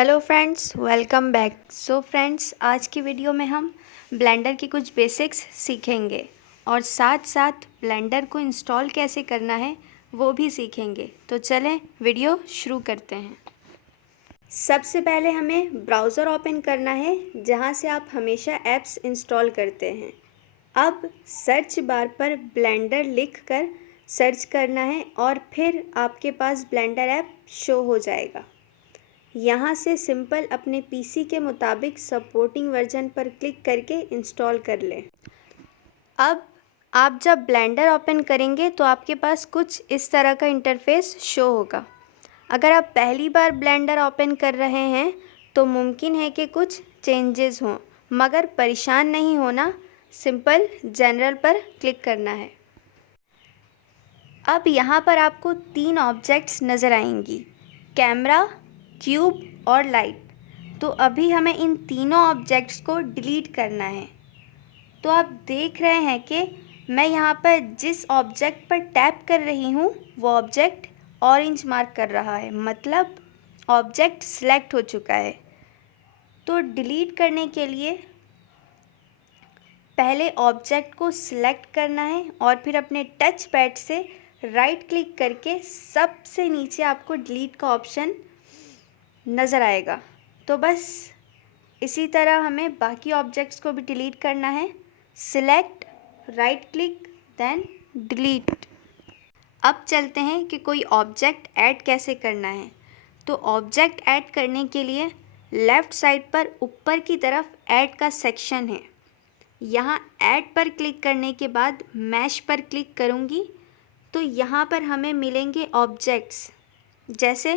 Hello friends, welcome back. So friends, आज की video में हम ब्लेंडर की कुछ बेसिक्स सीखेंगे और साथ साथ ब्लेंडर को इंस्टॉल कैसे करना है वो भी सीखेंगे। तो चलें वीडियो शुरू करते हैं। सबसे पहले हमें ब्राउज़र ओपन करना है जहां से आप हमेशा ऐप्स इंस्टॉल करते हैं। अब सर्च बार पर ब्लेंडर लिखकर सर्च करना है और फिर आपके पास ब्लेंडर ऐप शो हो जाएगा। यहाँ से सिंपल अपने पीसी के मुताबिक सपोर्टिंग वर्जन पर क्लिक करके इंस्टॉल कर लें। अब आप जब ब्लेंडर ओपन करेंगे तो आपके पास कुछ इस तरह का इंटरफेस शो होगा। अगर आप पहली बार ब्लेंडर ओपन कर रहे हैं तो मुमकिन है कि कुछ चेंजेस हों, मगर परेशान नहीं होना, सिंपल जनरल पर क्लिक करना है। अब यहाँ पर आपको 3 ऑब्जेक्ट्स नज़र आएंगी, कैमरा, क्यूब और लाइट। तो अभी हमें इन तीनों ऑब्जेक्ट्स को डिलीट करना है। तो आप देख रहे हैं कि मैं यहाँ पर जिस ऑब्जेक्ट पर टैप कर रही हूँ वो ऑब्जेक्ट ऑरेंज मार्क कर रहा है, मतलब ऑब्जेक्ट सिलेक्ट हो चुका है। तो डिलीट करने के लिए पहले ऑब्जेक्ट को सिलेक्ट करना है और फिर अपने टच पैड से राइट क्लिक करके सबसे नीचे आपको डिलीट का ऑप्शन नज़र आएगा। तो बस इसी तरह हमें बाकी ऑब्जेक्ट्स को भी डिलीट करना है। Select, right click, then delete. अब चलते हैं कि कोई ऑब्जेक्ट ऐड कैसे करना है। तो ऑब्जेक्ट ऐड करने के लिए लेफ़्ट साइड पर ऊपर की तरफ ऐड का सेक्शन है। यहाँ ऐड पर क्लिक करने के बाद मैश पर क्लिक करूँगी तो यहाँ पर हमें मिलेंगे ऑब्जेक्ट्स जैसे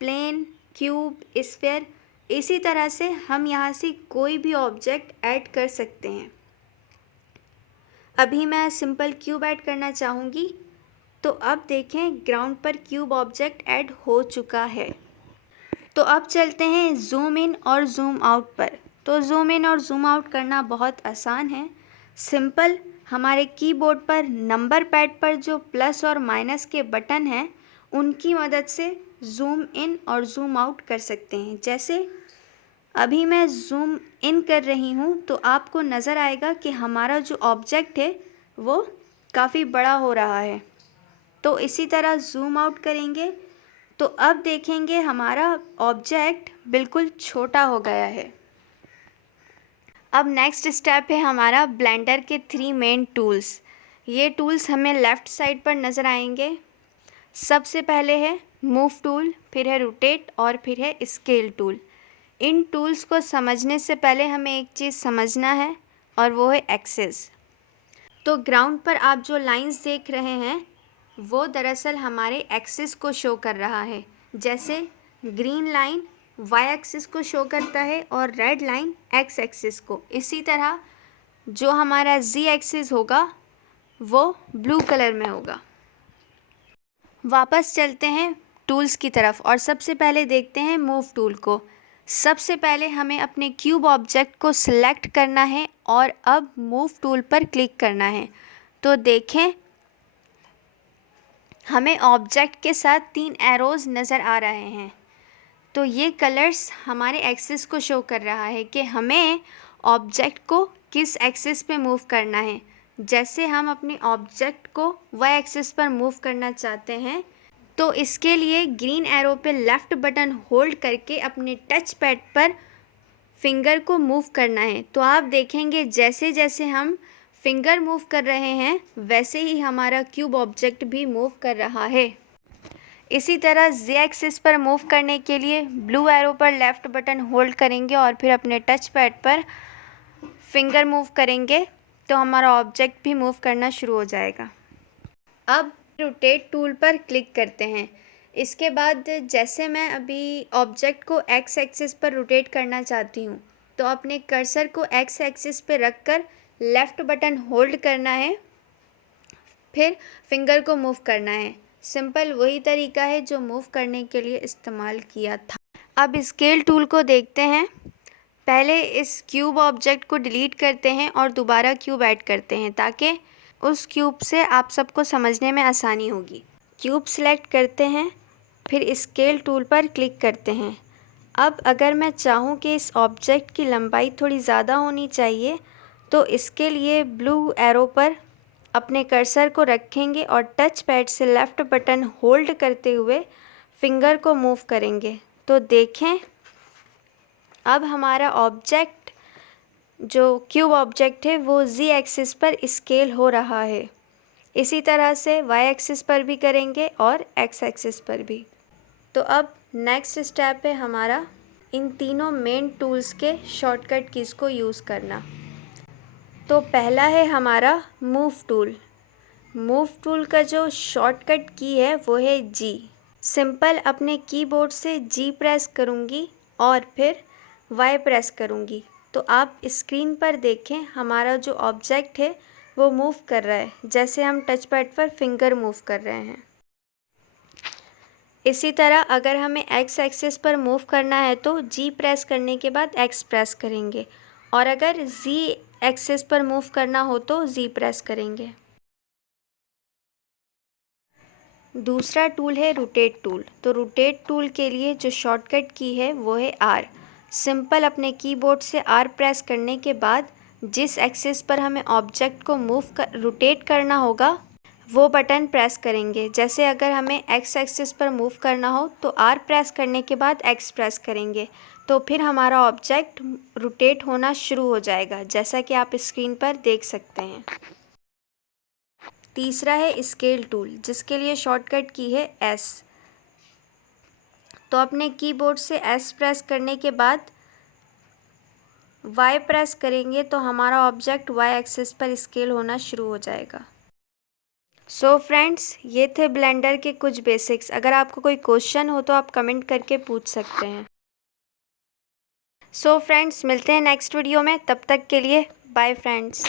प्लेन, क्यूब, स्फीयर। इसी तरह से हम यहाँ से कोई भी ऑब्जेक्ट ऐड कर सकते हैं। अभी मैं सिंपल क्यूब ऐड करना चाहूँगी। तो अब देखें, ग्राउंड पर क्यूब ऑब्जेक्ट ऐड हो चुका है। तो अब चलते हैं जूम इन और जूम आउट पर। तो जूम इन और जूम आउट करना बहुत आसान है। सिंपल हमारे कीबोर्ड पर नंबर पैड पर जो प्लस और माइनस के बटन हैं उनकी मदद से जूम इन और जूम आउट कर सकते हैं। जैसे अभी मैं जूम इन कर रही हूँ तो आपको नज़र आएगा कि हमारा जो ऑब्जेक्ट है वो काफ़ी बड़ा हो रहा है। तो इसी तरह जूम आउट करेंगे तो अब देखेंगे हमारा ऑब्जेक्ट बिल्कुल छोटा हो गया है। अब नेक्स्ट स्टेप है हमारा ब्लेंडर के 3 मेन टूल्स। ये टूल्स हमें लेफ़्ट साइड पर नज़र आएंगे। सबसे पहले है मूव टूल, फिर है रोटेट और फिर है स्केल टूल। इन टूल्स को समझने से पहले हमें एक चीज़ समझना है और वो है एक्सेस। तो ग्राउंड पर आप जो लाइंस देख रहे हैं वो दरअसल हमारे एक्सिस को शो कर रहा है। जैसे ग्रीन लाइन वाई एक्सिस को शो करता है और रेड लाइन एक्स एक्सिस को। इसी तरह जो हमारा जी एक्सिस होगा वो ब्लू कलर में होगा। वापस चलते हैं टूल्स की तरफ और सबसे पहले देखते हैं मूव टूल को। सबसे पहले हमें अपने क्यूब ऑब्जेक्ट को सिलेक्ट करना है और अब मूव टूल पर क्लिक करना है। तो देखें, हमें ऑब्जेक्ट के साथ 3 एरोज़ नज़र आ रहे हैं। तो ये कलर्स हमारे एक्सिस को शो कर रहा है कि हमें ऑब्जेक्ट को किस एक्सिस पे मूव करना है। जैसे हम अपने ऑब्जेक्ट को वाई एक्सिस पर मूव करना चाहते हैं तो इसके लिए ग्रीन एरो पे लेफ़्ट बटन होल्ड करके अपने टच पैड पर फिंगर को मूव करना है। तो आप देखेंगे जैसे जैसे हम फिंगर मूव कर रहे हैं वैसे ही हमारा क्यूब ऑब्जेक्ट भी मूव कर रहा है। इसी तरह जी एक्सिस पर मूव करने के लिए ब्लू एरो पर लेफ़्ट बटन होल्ड करेंगे और फिर अपने टच पैड पर फिंगर मूव करेंगे तो हमारा ऑब्जेक्ट भी मूव करना शुरू हो जाएगा। अब रोटेट टूल पर क्लिक करते हैं। इसके बाद जैसे मैं अभी ऑब्जेक्ट को एक्स एक्सिस पर रोटेट करना चाहती हूँ तो अपने कर्सर को एक्स एक्सिस पर रखकर लेफ़्ट बटन होल्ड करना है, फिर फिंगर को मूव करना है। सिंपल वही तरीका है जो मूव करने के लिए इस्तेमाल किया था। अब स्केल टूल को देखते हैं। पहले इस क्यूब ऑब्जेक्ट को डिलीट करते हैं और दोबारा क्यूब ऐड करते हैं ताकि उस क्यूब से आप सबको समझने में आसानी होगी। क्यूब सेलेक्ट करते हैं, फिर स्केल टूल पर क्लिक करते हैं। अब अगर मैं चाहूँ कि इस ऑब्जेक्ट की लंबाई थोड़ी ज़्यादा होनी चाहिए, तो इसके लिए ब्लू एरो पर अपने कर्सर को रखेंगे और टच पैड से लेफ़्ट बटन होल्ड करते हुए फिंगर को मूव करेंगे। तो देखें, अब हमारा ऑब्जेक्ट जो क्यूब ऑब्जेक्ट है वो जी एक्सिस पर स्केल हो रहा है। इसी तरह से वाई एक्सिस पर भी करेंगे और एक्स एक्सिस पर भी। तो अब नेक्स्ट स्टेप है हमारा इन तीनों मेन टूल्स के शॉर्टकट कीज़ को यूज़ करना। तो पहला है हमारा मूव टूल। मूव टूल का जो शॉर्टकट की है वो है जी। सिंपल अपने कीबोर्ड से जी प्रेस करूँगी और फिर वाई प्रेस करूँगी। तो आप स्क्रीन पर देखें, हमारा जो ऑब्जेक्ट है वो मूव कर रहा है, जैसे हम टच पैड पर फिंगर मूव कर रहे हैं। इसी तरह अगर हमें एक्स एक्सिस पर मूव करना है तो जी प्रेस करने के बाद एक्स प्रेस करेंगे, और अगर जी एक्सिस पर मूव करना हो तो जी प्रेस करेंगे। दूसरा टूल है रोटेट टूल। तो रोटेट टूल के लिए जो शॉर्टकट की है वो है आर। सिंपल अपने कीबोर्ड से आर प्रेस करने के बाद जिस एक्सिस पर हमें ऑब्जेक्ट को रोटेट करना होगा वो बटन प्रेस करेंगे। जैसे अगर हमें एक्स एक्सिस पर मूव करना हो तो आर प्रेस करने के बाद एक्स प्रेस करेंगे, तो फिर हमारा ऑब्जेक्ट रोटेट होना शुरू हो जाएगा, जैसा कि आप स्क्रीन पर देख सकते हैं। तीसरा है स्केल टूल, जिसके लिए शॉर्टकट की है एस। तो अपने कीबोर्ड से एस प्रेस करने के बाद वाई प्रेस करेंगे तो हमारा ऑब्जेक्ट वाई एक्सिस पर स्केल होना शुरू हो जाएगा। सो फ्रेंड्स, ये थे ब्लेंडर के कुछ बेसिक्स। अगर आपको कोई क्वेश्चन हो तो आप कमेंट करके पूछ सकते हैं। सो फ्रेंड्स, मिलते हैं नेक्स्ट वीडियो में। तब तक के लिए बाय फ्रेंड्स।